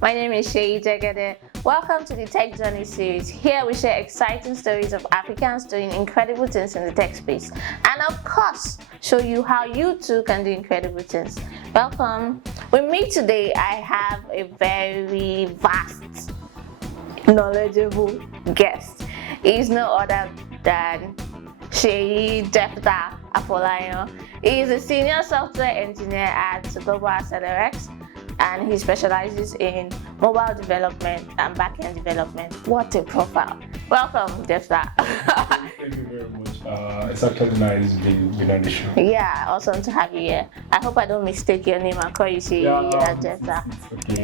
My name is Seyi Jegz. Welcome to the Tech Journey series. Here we share exciting stories of Africans doing incredible things in the tech space, and of course, show you how you too can do incredible things. Welcome. With me today, I have a very vast, knowledgeable guest. He is no other than Seyi Jephthah Afolayan. He is a senior software engineer at Global Accelerex, and he specializes in mobile development and backend development. What a profile. Welcome, Jephthah. Thank you very much. It's actually nice being on the show. Yeah, awesome to have you here. I hope I don't mistake your name and call you Seyi Jephthah. It's okay.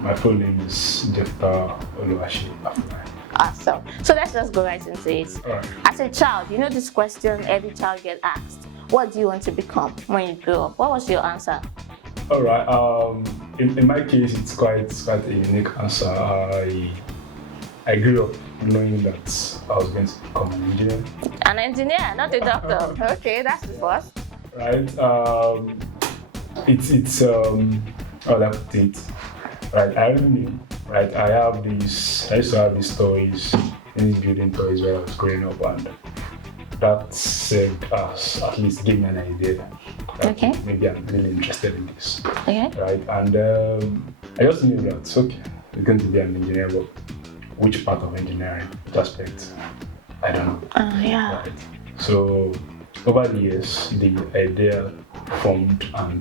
My full name is Jephthah Afolayan. Awesome. So let's just go right into it. Alright. As a child, you know this question every child gets asked. What do you want to become when you grow up? What was your answer? All right. In my case, it's quite a unique answer. I grew up knowing that I was going to become an engineer. An engineer, not a doctor. Okay, that's the first. Right. It's how I put it. Right. I already knew. Right. I used to have these toys, in these building toys when I was growing up, and that served as at least gave me an idea. Okay. Maybe I'm really interested in this. Okay. Right. And I just knew that okay, it's going to be an engineer, but which part of engineering, which aspect, I don't know. Yeah. Right. So over the years, the idea formed and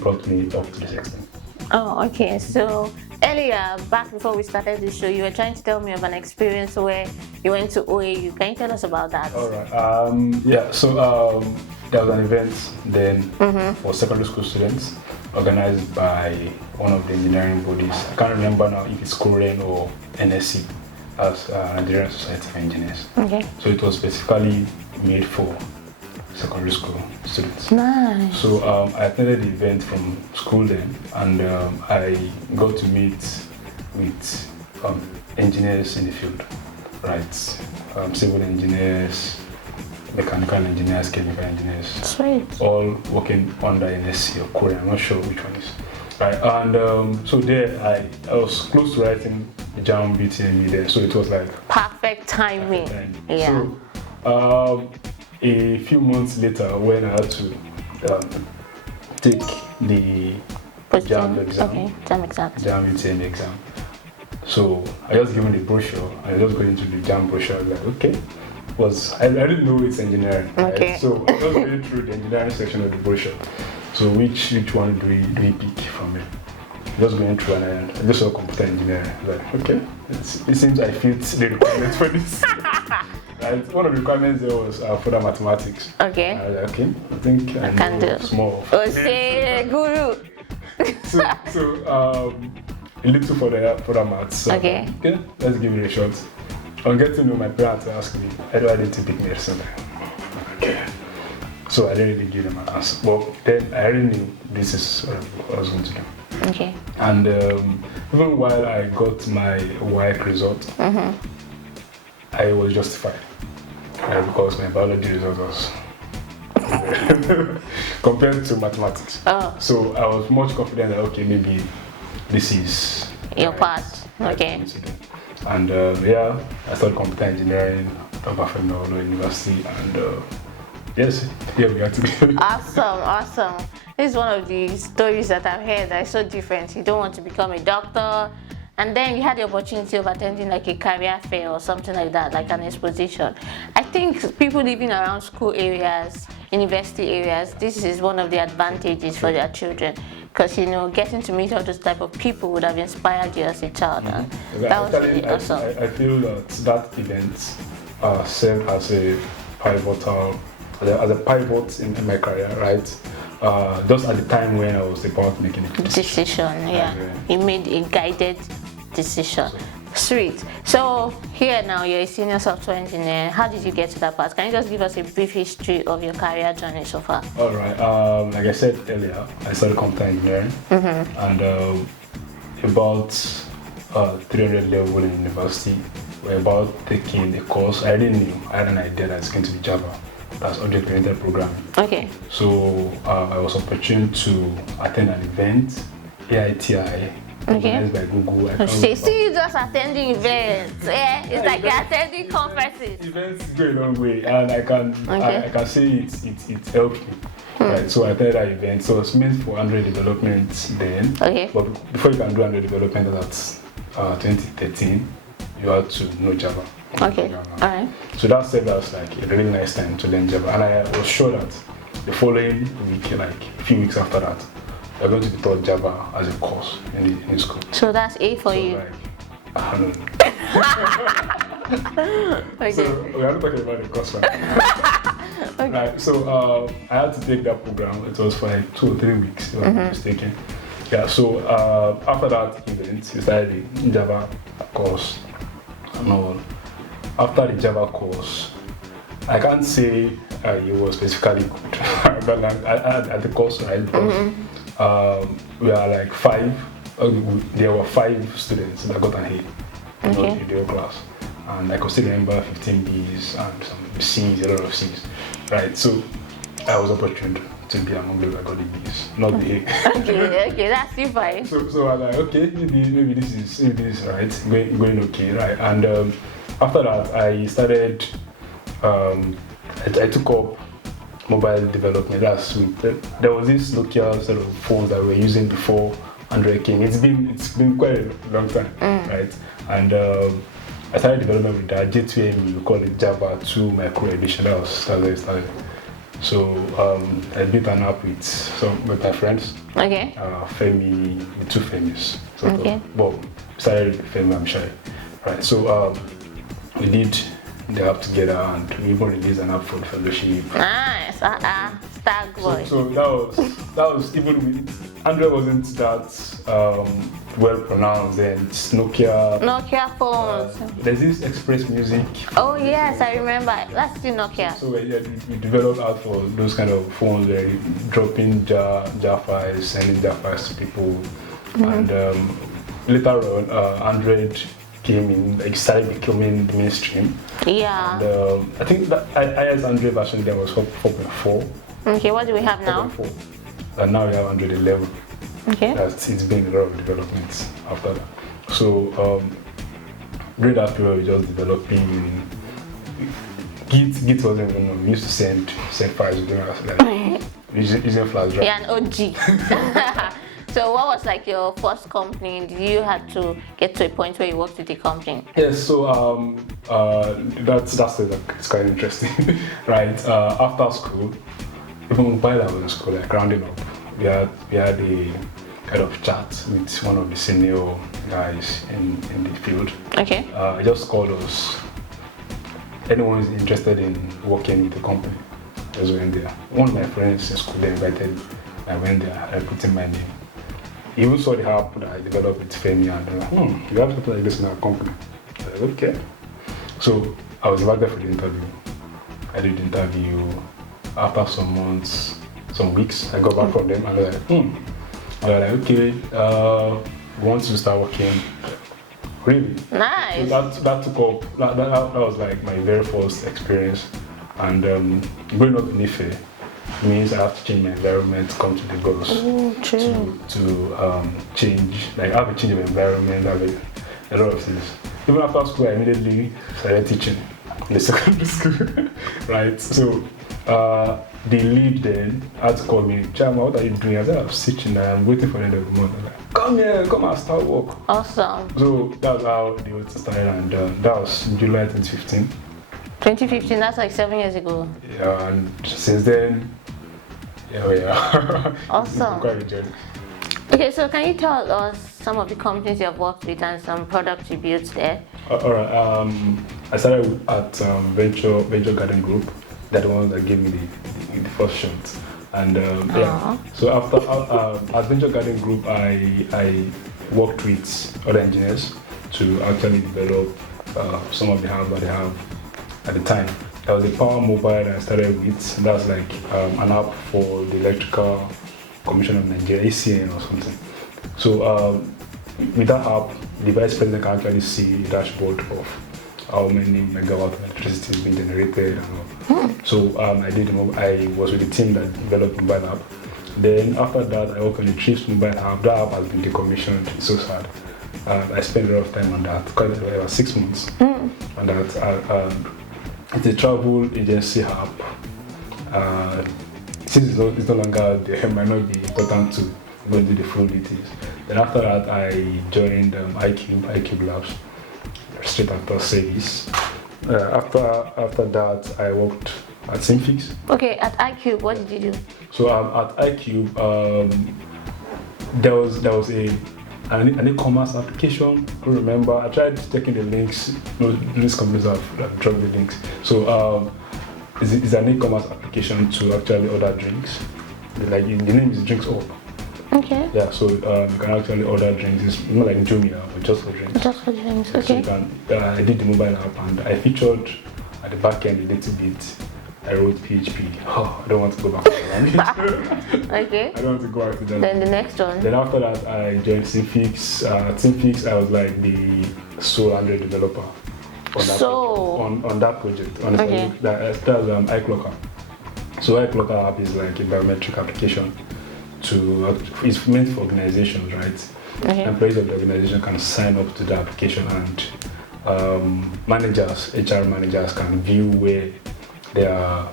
brought me up to this extent. Oh, okay. So earlier, back before we started the show, you were trying to tell me of an experience where you went to OAU. Can you tell us about that? All right. Yeah. So there was an event then for secondary school students organized by one of the engineering bodies. I can't remember now if it's Korean or NSC, as Nigerian Society of Engineers. Okay. So it was specifically made for secondary school students. Nice. So I attended the event from school then, and I got to meet with engineers in the field, right? Civil engineers, mechanical engineers, chemical engineers. Sweet. All working under NSC or Korea. I'm not sure which one is. Right, and so there I was close to writing JAM BTME there, so it was like Perfect timing. Yeah. So a few months later, when I had to take the JAM exam, Okay, JAM exam. JAM BTME exam. So I just given the brochure. I just going to the JAM brochure. I was like, okay. I didn't know it's engineering. Okay. Right? So I was going through the engineering section of the brochure. So which one do we pick from it? Just going through and I just saw computer engineering. Like, okay, it seems I fit the requirements for this. Right? One of the requirements there was further mathematics. Okay. I was like, okay, I think I can know do. small. Oh, say guru. so a little further maths. So, Okay. Okay, let's give it a shot. On getting to know my parents asked me, I didn't pick medicine. Okay. So I didn't really give them an answer. But then I already knew this is what I was going to do. Okay. And even while I got my WAEC result, I was justified. Because my biology result was compared to mathematics. Oh. So I was much confident that okay, maybe this is Your part. Okay. And yeah, I studied computer engineering at Backend University, and yes, here we are today. Awesome. This is one of the stories that I've heard that is so different. You don't want to become a doctor, and then you had the opportunity of attending like a career fair or something like that, like an exposition. I think people living around school areas, university areas, this is one of the advantages for their children. Because getting to meet all those type of people would have inspired you as a child. And that was really awesome. I feel that event served as a pivotal, as a pivot in my career, right? Just at the time when I was about making a decision. Yeah. You made a guided decision. Sweet. So here now you're a senior software engineer. How did you get to that part? Can you just give us a brief history of your career journey so far? All right. Like I said earlier, I studied computer engineering, and about 300 level in university, we're about taking a course. I already knew. I had an idea that it's going to be Java. That's object-oriented programming. Okay. So I was opportune to attend an event, AITI organized by Google. See you just attending events. Yeah, it's like you're attending conferences. Events go a long way, and I can say it helped me. Right, so I attended that event. So it's meant for Android development then. Okay. But before you can do Android development, that's 2013. You have to know Java. Okay. All right. So that served as like a really nice time to learn Java, and I was sure that the following week, like a few weeks after that, we're going to be taught Java as a course in the school. So that's A for you. Like, I don't know. Okay. So we are not talking about the course right. Okay. Right, so I had to take that program. It was for like 2 or 3 weeks, if I'm not mistaken. Yeah, so after that event, we started the Java course and all. After the Java course, I can't say it was specifically good at the course, right? Because we are like 5, there were 5 students that got an A in the class. And I could still remember 15 Bs and some Cs, a lot of Cs, right? So I was opportune to be among those that got the Bs, not the A. Okay, that's still fine. So I was like, okay, maybe this is right, going okay, right? And after that, I started. I took up mobile development. There was this Nokia sort of phone that we were using before Android came. It's been quite a long time, right? And I started development with that J2ME, we call it Java 2 Micro Edition. That was how I started. So I built an app with my friends. Okay. Femi, with 2 Femis. Well, started with Femi and Shy. Right. So we did the app together, and we even released an app for the fellowship. Nice. Stag boy. So that was even with Android wasn't that well pronounced then. It's Nokia phones. There's this Express Music. Oh yes, I remember. That's still Nokia. So we developed out for those kind of phones where you dropping jar files, sending jar files to people, and later on Android came in, like started becoming mainstream. Yeah. And I think that iOS Android version there was 4.4. Okay, what do we have now? 4.4. And now we have Android 11. Okay. It's been a lot of developments after that. So during that period, we just developing. Git wasn't even known. We used to send files using flash drive. Yeah, an OG. So what was like your first company? Did you have to get to a point where you worked with a company? Yes, so it's quite interesting, right? After school, even while I was in school, like rounding up, we had a kind of chat with one of the senior guys in the field. Okay. I just called us. Anyone is interested in working with the company? I just went there. One of my friends in school, they invited me. I went there. I put in my name. He even saw the app that I developed with Femi, and they're like, you have something like this in our company. I said, okay. So I was invited for the interview. I did the interview. After some months, some weeks, I got back from them, and they're like, I was like, okay, we want to start working. Really? Nice. So that took up, that was like my very first experience. And growing up in Ife means I have to change my environment to come to Lagos. To change, like I have a change of environment, I have a lot of things. Even after school, I immediately started teaching in the secondary school, right? So the lead then had to call me, Chama, what are you doing? I said, I'm teaching and I'm waiting for the end of the month. I'm like, come here, come and start work. Awesome. So that's how the whole thing started, and that was July 2015. 2015, that's like 7 years ago. Yeah, and since then, yeah. Awesome. Quite a journey. Okay, so can you tell us some of the companies you have worked with and some products you built there? Alright, I started at Venture Garden Group. They're the ones that gave me the first shot. And so after at Venture Garden Group, I worked with other engineers to actually develop some of the apps that they have at the time. There was a Power Mobile that I started with. That's like an app for the Electrical Commission of Nigeria, ACN or something. So with that app, the vice president can actually see a dashboard of how many megawatt of electricity is being generated and all. So I was with the team that developed the mobile app. Then after that, I worked on the Trips mobile app. That app has been decommissioned. It's so sad. I spent a lot of time on that, quite about 6 months on that. It's a travel agency app. Since it's no longer out there, it might not be important to go into the full details. Then after that, I joined iCube Labs, straight after Seyi. After that, I worked at Simfix. Okay, at iCube, what did you do? So at iCube, there was an e-commerce application. I don't remember. I tried checking the links. These companies have dropped the links. So it's an e-commerce application to actually order drinks. Like the name is Drinks Up. Okay. Yeah, so you can actually order drinks. It's not like Jumia, but just for drinks. Just for drinks, So okay. you can, I did the mobile app and I featured at the back end a little bit. I wrote PHP. Oh, I don't want to go back to that language. Okay. I don't want to go back to that. Then the next one. Then after that, I joined Simfix. At Simfix, I was like the sole Android developer on that project. On Okay. That's iClocker. So iClocker app is like a biometric application. It's meant for organizations, right? Okay. Employees of the organization can sign up to the application, and HR managers can view where their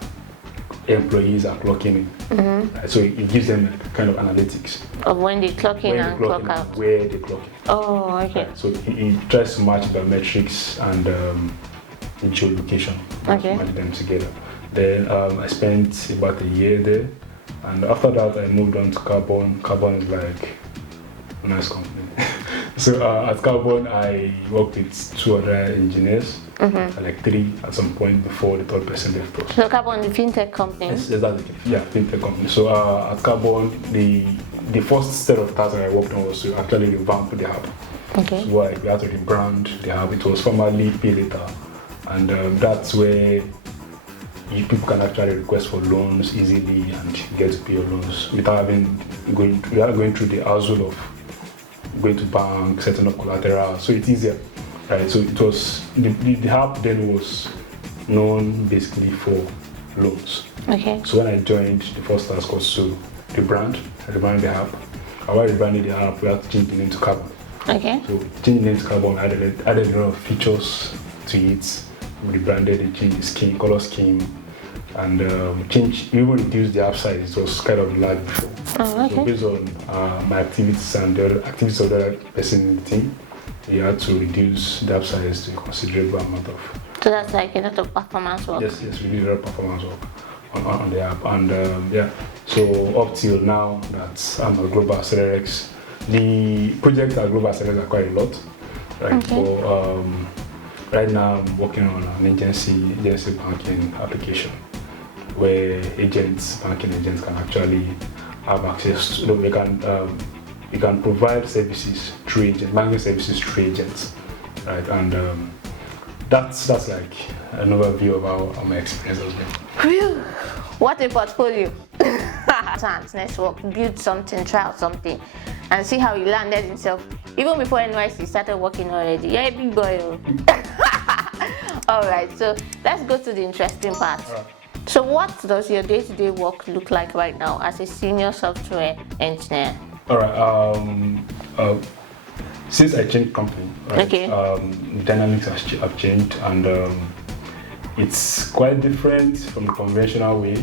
employees are clocking in. Right? So it gives them a kind of analytics Of when they clock in and clock out. where they clock in. Oh, okay. Right? So it tries to match biometrics and geolocation, Okay. match them together. Then I spent about a year there, and after that I moved on to Carbon. Carbon is like a nice company. So at Carbon I worked with 2 other engineers, like 3 at some point before the 3rd person left us. So Carbon, the fintech company. Yes, exactly. Yeah, fintech company. So at Carbon, the first set of tasks that I worked on was to actually revamp the app. Okay. So we had to rebrand the app. It was formerly Pay Later, and that's where people can actually request for loans easily and get to pay your loans without going through the hassle of going to bank, setting up collateral. So it's easier, right? So it was the app then was known basically for loans. Okay. So when I joined, the first task was to rebrand the app. And while rebranding the app, we had to change the name to Carbon. Okay. So changing the name to Carbon added a lot of features to it. We rebranded it, changed the scheme, color scheme, and we even reduced the app size. It was kind of large before. Oh, okay. So based on my activities and the other activities of the other person in the team, we had to reduce the app size to a considerable amount of. So that's like a lot of performance work. Yes, we did a lot of performance work on the app, and yeah. So up till now that I'm at Global Accelerex, the projects at Global Accelerex are quite a lot. Right? Okay. So right now I'm working on an agency banking application where banking agents can actually have access to, we can provide services through agents, banking services through agents, right? And that's like an overview of how my experience has been. Phew. What a portfolio. Next work, build something, try out something, and see how he landed himself. Even before NYC started working already. You're a big boy. Alright, so let's go to the interesting part. So what does your day-to-day work look like right now as a senior software engineer? Alright, since I changed company, right, Okay. dynamics have changed, and it's quite different from the conventional way,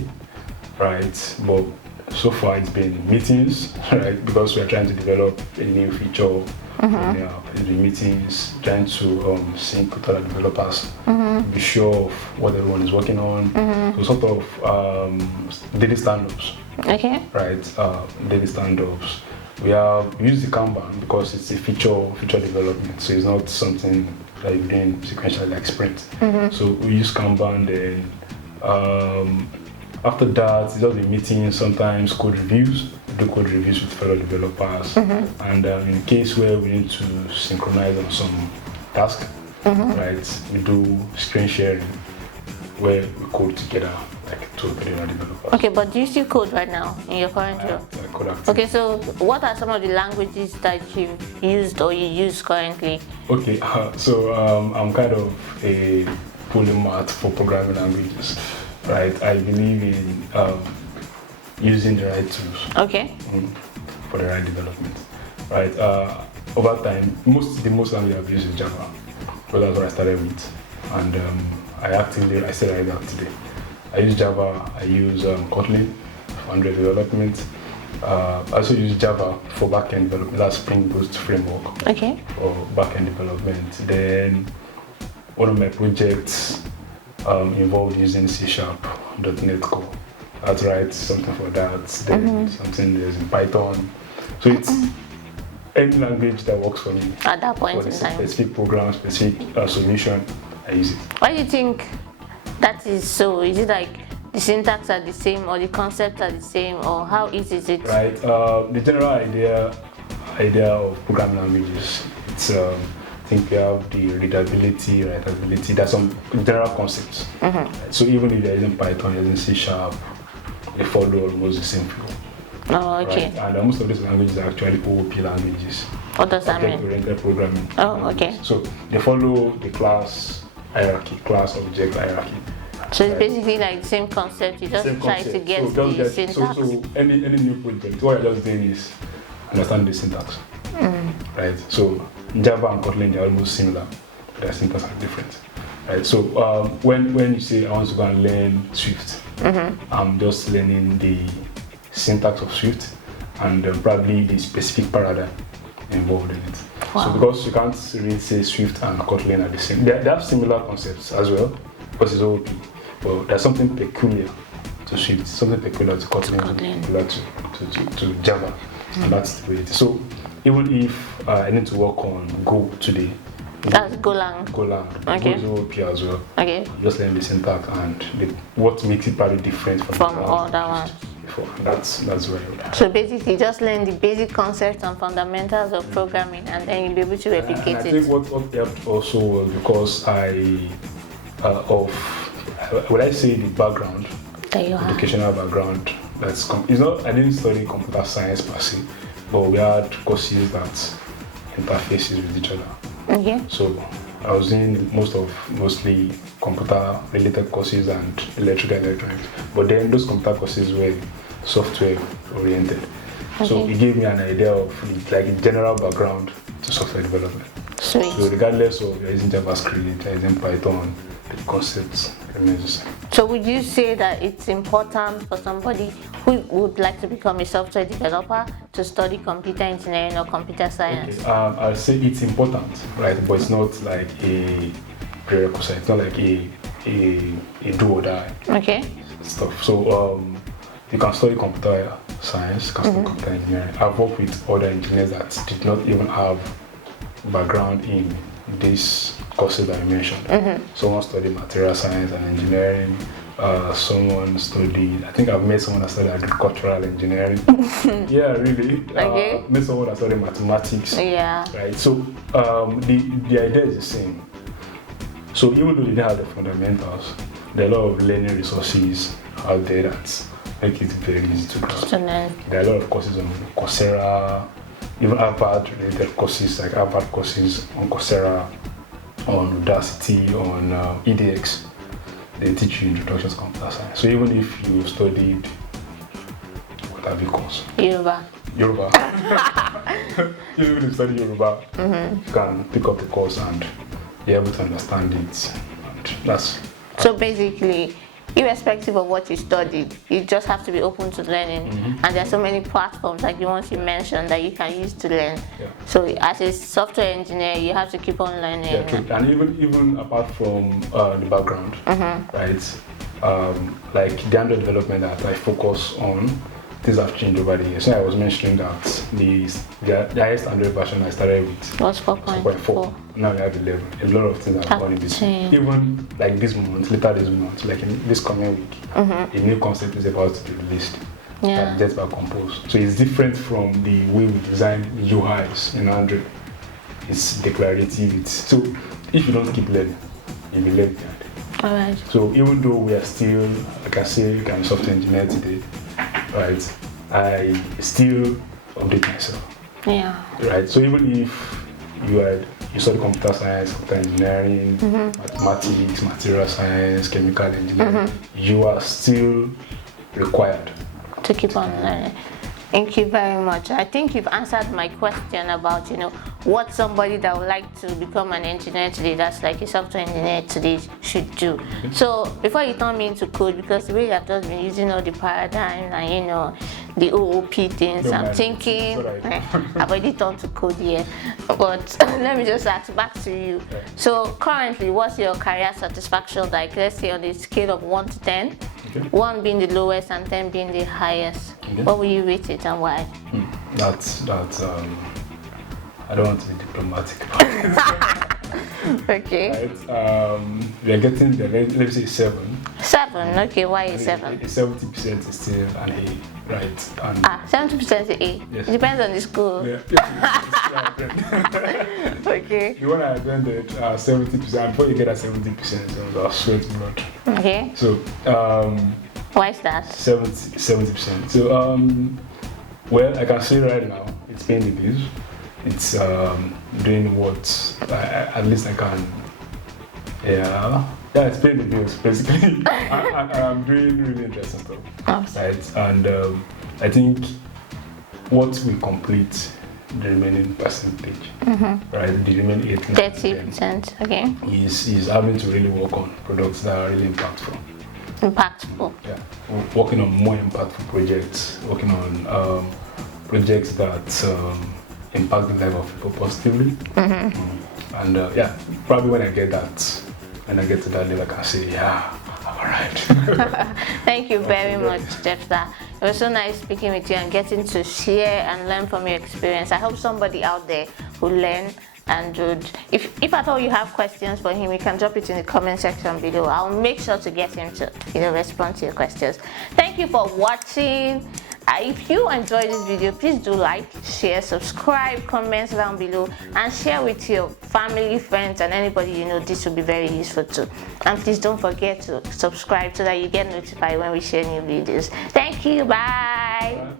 right? But so far it's been meetings, right? Because we're trying to develop a new feature. In the meetings, trying to sync with other developers, be sure of what everyone is working on. So sort of daily stand-ups. Okay. Right, daily stand-ups. We use the Kanban because it's a feature development, so it's not something that you're doing sequentially like sprint. So we use Kanban. Then after that, it's just the meetings, sometimes code reviews. We do code reviews with fellow developers, and in case where we need to synchronize on some task, right, we do screen sharing where we code together, like 2 or 3 other developers. Okay, but do you still code right now in your current job? Okay, so what are some of the languages that you've used or you use currently? Okay, so I'm kind of a polymath for programming languages, right? I believe in using the right tools. Okay. For the right development, right? Over time, the most language I've used is Java, but that's what I started with, and I still write that today. I use Java, I use Kotlin for Android development. I also use Java for backend development, that's Spring Boot framework for backend development. Then one of my projects involved using C#.NET Core. That's right, something for that. Then something there's in Python. So it's any language that works for me. At that point for in time. Specific program, specific solution, I use it. Why do you think that is so? Is it like the syntax are the same, or the concepts are the same, or how easy is it? Right. The general idea of programming languages, it's I think we have the readability, writability. There's some general concepts. Right? So even if you're using Python, you're using C#, they follow almost the same flow. Oh, okay. Right? And most of these languages are actually OOP languages. What does that mean? Object-oriented programming. Oh, languages. okay. So they follow the class hierarchy, class object hierarchy. So it's basically like the same concept. You just try to get the syntax. So any new project, what you're just doing is understand the syntax. Right? So Java and Kotlin, they're almost similar, but their syntax are different. Right? So when you say I want to go and learn Swift, I'm just learning the syntax of Swift and probably the specific paradigm involved in it. Wow. So because you can't really say Swift and Kotlin are the same. They have similar concepts as well, because it's OOP. But there's something peculiar to Swift, something peculiar to Kotlin, peculiar to Java, and that's the way it is. So even if I need to work on Go today, that's Golang. Okay. Go is OOP as well. Okay. Just learn the syntax and what makes it probably different from all that one. Before. That's where. So basically, just learn the basic concepts and fundamentals of programming, and then you'll be able to replicate and I think what helped also was because I say the background, educational background. It's not. I didn't study computer science per se, but we had courses that interfaces with each other. Okay. So I was in mostly computer-related courses and electrical electronics. But then those computer courses were software-oriented. Okay. So it gave me an idea of the general background to software development. Sweet. So regardless of you're using JavaScript, you're using Python, the concepts remain the same. So would you say that it's important for somebody who would like to become a software developer to study computer engineering or computer science? Okay. I'll say it's important, right? But it's not like a prerequisite. It's not like a do or die stuff. So you can study computer science, you can study computer engineering. I've worked with other engineers that did not even have background in these courses that I mentioned. Someone studied material science and engineering. Someone studied, I think I've met someone that studied agricultural engineering. Yeah, really. Okay. Met someone that studied mathematics. Yeah. Right. So the idea is the same. So even though they didn't have the fundamentals, there are a lot of learning resources out there that make it very easy to grasp. There are a lot of courses on Coursera, even Harvard-related courses like Harvard courses on Coursera, on Udacity, on EDX. They teach you introduction to computer science. So even if you studied, what have you course? Yoruba. Even if you study Yoruba, you can pick up the course and be able to understand it. And that's. So basically, irrespective of what you studied, you just have to be open to learning. And there are so many platforms, like the ones you mentioned, that you can use to learn. Yeah. So as a software engineer, you have to keep on learning. Yeah, true. And even apart from the background, right? Like the Android development that I focus on, things have changed over the years. So I was mentioning that the highest Android version I started with was 4.4. Now we have 11. A lot of things have gone in between. Even like this month, later this month, like in this coming week, a new concept is about to be released. Yeah. Jephthah Compose. So it's different from the way we design UIs in Android. It's declarative. So if you don't keep learning, you'll be left behind. Alright. So even though we are still, like I say, I'm a software engineer today, right? I still update myself. Yeah. Right. So even if you study computer science, computer engineering, mathematics, material science, chemical engineering, you are still required To keep on learning. Thank you very much. I think you've answered my question about, what somebody that would like to become an engineer today, that's like a software engineer today, should do. So before you turn me into code, because the way you have just been using all the paradigms and the OOP things, I'm thinking I've already turned to code here. But let me just ask back to you. So currently, what's your career satisfaction like? Let's say on a scale of 1 to 10. 1 being the lowest and 10 being the highest. What will you rate it and why? That's I don't want to be diplomatic about it. Okay. Right. We are getting there. Let's say 7. 7. Okay. Why is 7? 70% is still an A, right? And 70% is A. Yes. It depends on the school. Yeah. Okay. The one I attended, 70%. Before you get at 70%, I'll sweat blood. Okay. So, why is that? 70%. So, well, I can say right now, it's paying the bills. It's doing what at least I can. Yeah, it's paying the bills basically. I'm doing really interesting stuff. Awesome. Right, and I think what we complete the remaining percentage, right, the remaining 30%. Okay. is having to really work on products that are really impactful. Impactful. Yeah, working on more impactful projects, working on projects that impact the life of people positively. And probably when I get to that level, I can say, yeah, I'm alright. Thank you very much, Jephthah. It was so nice speaking with you and getting to share and learn from your experience. I hope somebody out there will learn. And if at all you have questions for him, you can drop it in the comment section below. I'll make sure to get him to respond to your questions. Thank you for watching. If you enjoyed this video, please do like, share, subscribe, comment down below, and share with your family, friends, and anybody you know this will be very useful to. And please don't forget to subscribe so that you get notified when we share new videos. Thank you. Bye.